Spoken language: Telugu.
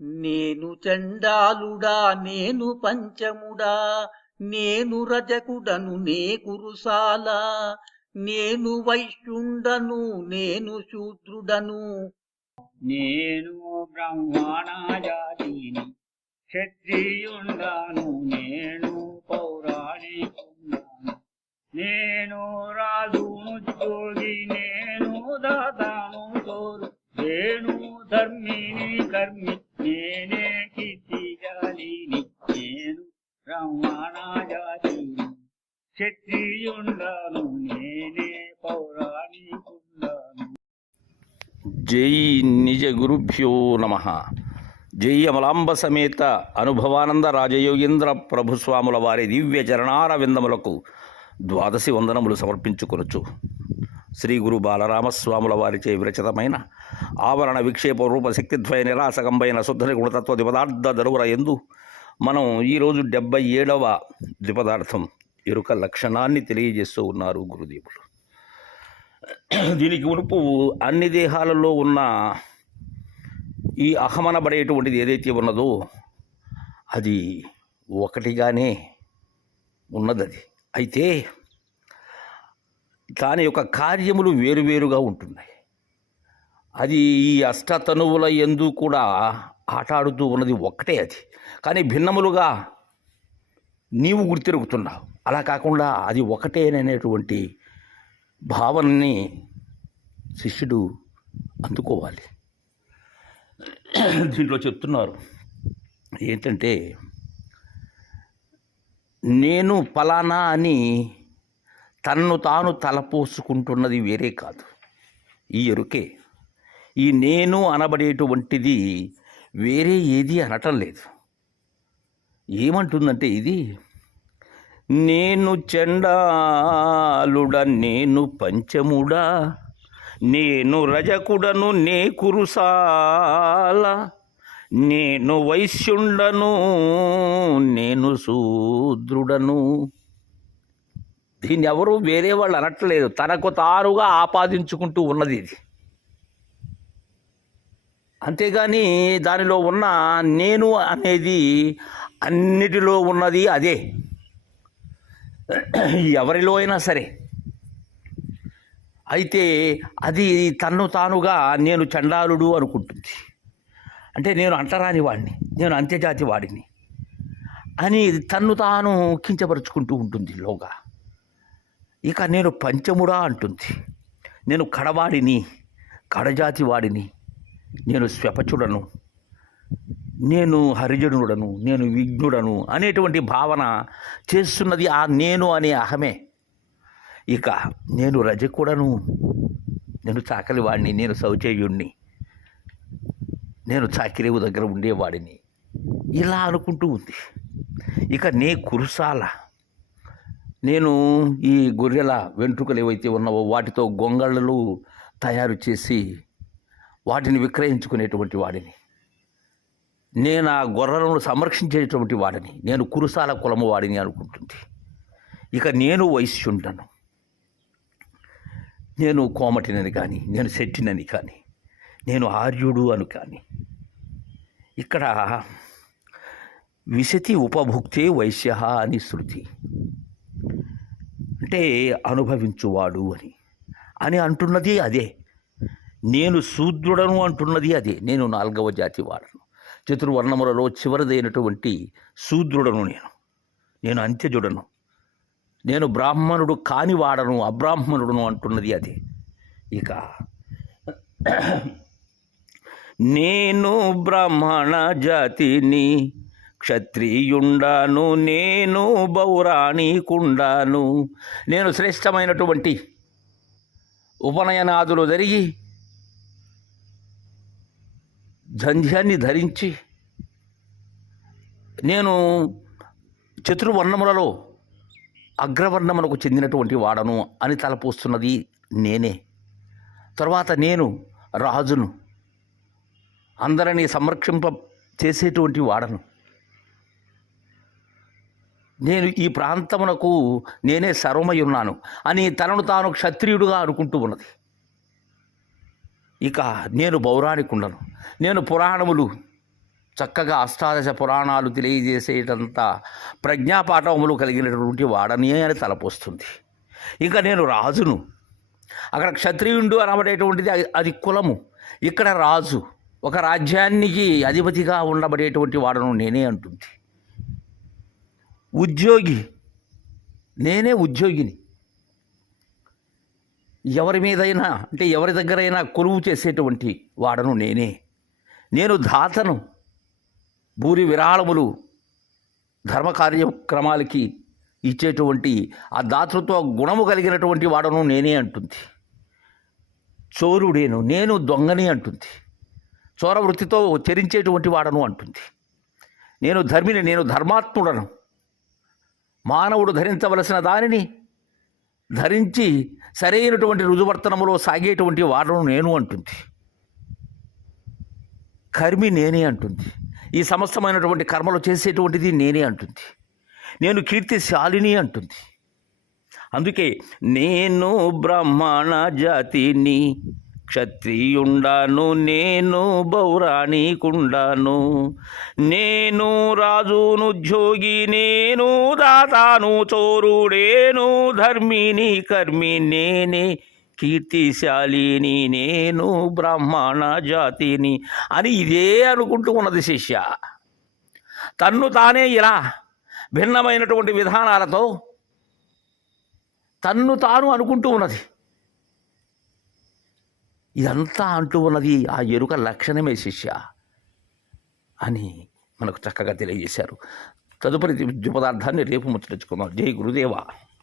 నేను చండాలుడా నేను పంచముడా నేను రజకుడను నే కురుసాల నేను వైశ్యుండను నేను శూద్రుడను నేను బ్రాహ్మణ జాతిని క్షత్రియుండను నేను పౌరాణికుండను నేను రాజును జోగి నేను దాతాను తోరు నేను ధర్మిని కర్మి నేనే కీర్తిశాలిని నేను బ్రాహ్మణ జాతిని క్షత్రియుండను నేనే పౌరాణికుండను. జై నిజ గురుభ్యో నమ. జై అమలాంబ సమేత అనుభవానంద రాజయోగేంద్ర ప్రభుస్వాముల వారి దివ్య చరణార విందములకు ద్వాదశి వందనములు సమర్పించుకొనొచ్చు. శ్రీ గురు బాలరామస్వాముల వారిచే విరచితమైన ఆవరణ విక్షేప రూప శక్తిద్వయ నిరాసకంబైన శుద్ధ గుణతత్వ ద్విపదార్థ దరువుల ఎందు మనం ఈరోజు 77వ ద్విపదార్థం ఎరుక లక్షణాన్ని తెలియజేస్తూ ఉన్నారు గురుదేవులు. దీనికి మునుపు అన్ని దేహాలలో ఉన్న ఈ అహమనబడేటువంటిది ఏదైతే ఉన్నదో అది ఒకటిగానే ఉన్నది. అయితే దాని యొక్క కార్యములు వేరువేరుగా ఉంటున్నాయి. అది ఈ అష్టతనువుల యందు కూడా ఆటాడుతూ ఉన్నది ఒక్కటే. అది కానీ భిన్నములుగా నీవు గుర్తిరుగుతున్నావు. అలా కాకుండా అది ఒకటేననేటువంటి భావనని శిష్యుడు అందుకోవాలి. దీంట్లో చెప్తున్నారు ఏంటంటే, నేను ఫలానా అని తన్ను తాను తలపోసుకుంటున్నది వేరే కాదు, ఈ ఎరుకే. ఈ నేను అనబడేటువంటిది వేరే ఏది అనటం లేదు. ఏమంటుందంటే ఇది, నేను చండాలుడ నేను పంచముడా నేను రజకుడను నే కురుసాల నేను వైశ్యుండను నేను శూద్రుడను. దీన్ని ఎవరు వేరే వాళ్ళు అనట్లేదు, తనకు తానుగా ఆపాదించుకుంటూ ఉన్నది ఇది. అంతేగాని దానిలో ఉన్న నేను అనేది అన్నిటిలో ఉన్నది అదే. ఎవరిలో అయినా సరే. అయితే అది తన్ను తానుగా నేను చండాలుడు అనుకుంటుంది. అంటే నేను అంటరాని వాడిని, నేను అంత్యజాతి వాడిని అని తన్ను తాను కించపరుచుకుంటూ ఉంటుంది లోగా. ఇక నేను పంచముడా అంటుంది, నేను కడవాడిని, కడజాతి వాడిని, నేను స్వపచుడను, నేను హరిజనుడను, నేను విఘ్నుడను అనేటువంటి భావన చేస్తున్నది ఆ నేను అనే అహమే. ఇక నేను రజకుడను, నేను చాకలివాడిని, నేను శౌచేయుణ్ణి, నేను చాకిరేవు దగ్గర ఉండేవాడిని ఇలా అనుకుంటూ ఉంది. ఇక నే కురుసాల, నేను ఈ గొర్రెల వెంట్రుకలు ఏవైతే ఉన్నావో వాటితో గొంగళ్ళు తయారు చేసి వాటిని విక్రయించుకునేటువంటి వాడిని, నేను ఆ గొర్రెలను సంరక్షించేటువంటి వాడిని, నేను కురుసాల కులము వాడిని అనుకుంటుంది. ఇక నేను వైశ్యుండను, నేను కోమటినని కానీ, నేను శెట్టినని కానీ, నేను ఆర్యుడు అని కానీ. ఇక్కడ విశతి ఉపభుక్తే వైశ్య అని శృతి, అంటే అనుభవించువాడు అని అంటున్నది అదే. నేను శూద్రుడను అంటున్నది అదే. నేను 4వ జాతి వాడను, చతుర్వర్ణములలో చివరిదైనటువంటి శూద్రుడను, నేను అంత్యజుడను, నేను బ్రాహ్మణుడు కాని వాడను, అబ్రాహ్మణుడును అంటున్నది అదే. ఇక నేను బ్రాహ్మణ జాతిని క్షత్రియుండాను నేను బౌరాణికుండాను, నేను శ్రేష్టమైనటువంటి ఉపనయనాదులు జరిగి జంధ్యాన్ని ధరించి నేను చతుర్వర్ణములలో అగ్రవర్ణములకు చెందినటువంటి వాడను అని తలపోస్తున్నది నేనే. తర్వాత నేను రాజును, అందరినీ సంరక్షింప చేసేటువంటి వాడను, నేను ఈ ప్రాంతమునకు నేనే సర్వమై ఉన్నాను అని తనను తాను క్షత్రియుడుగా అనుకుంటూ ఉన్నది. ఇక నేను పౌరాణికుండను, నేను పురాణములు చక్కగా అష్టాదశ పురాణాలు తెలియజేసేటంత ప్రజ్ఞాపాఠములు కలిగినటువంటి వాడని అని తలపోస్తుంది. ఇంకా నేను రాజును. అక్కడ క్షత్రియుడు అనబడేటువంటిది అది కులము, ఇక్కడ రాజు, ఒక రాజ్యానికి అధిపతిగా ఉండబడేటువంటి వాడను నేనే అంటుంది. ఉద్యోగి, నేనే ఉద్యోగిని. ఎవరి మీదైనా అంటే ఎవరి దగ్గరైనా కొలువు చేసేటువంటి వాడను నేనే. నేను దాతను, భూరి విరాళములు ధర్మ కార్యక్రమాలకి ఇచ్చేటువంటి ఆ దాతృత్వ గుణము కలిగినటువంటి వాడను నేనే అంటుంది. చోరుడేను, నేను దొంగని అంటుంది. చోర వృత్తితో చరించేటువంటి వాడను అంటుంది. నేను ధర్మిని, నేను ధర్మాత్ముడను. మానవుడు ధరించవలసిన దానిని ధరించి సరైనటువంటి రుజువర్తనములో సాగేటువంటి వాడను నేను అంటుంది. కర్మి నేనే అంటుంది. ఈ సమస్తమైనటువంటి కర్మలు చేసేటువంటిది నేనే అంటుంది. నేను కీర్తిశాలిని అంటుంది. అందుకే నేను బ్రాహ్మణ జాతిని, క్షత్రియుండాను, నేను బౌరాణికుండాను, నేను రాజును ఉద్యోగి, నేను దాతాను చోరుడేను, ధర్మిని కర్మి నేనే, కీర్తిశాలిని నేను, బ్రాహ్మణ జాతిని అని ఇదే అనుకుంటూ ఉన్నది శిష్య. తన్ను తానే ఇలా భిన్నమైనటువంటి విధానాలతో తన్ను తాను అనుకుంటూ ఉన్నది. ఇదంతా అంటూ ఉన్నది ఆ ఎరుక లక్షణమే శిష్య అని మనకు చక్కగా తెలియజేశారు. తదుపరి పదార్థాన్ని రేపు ముచ్చటించుకుందాం. జై గురుదేవా.